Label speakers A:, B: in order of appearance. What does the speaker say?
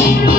A: thank you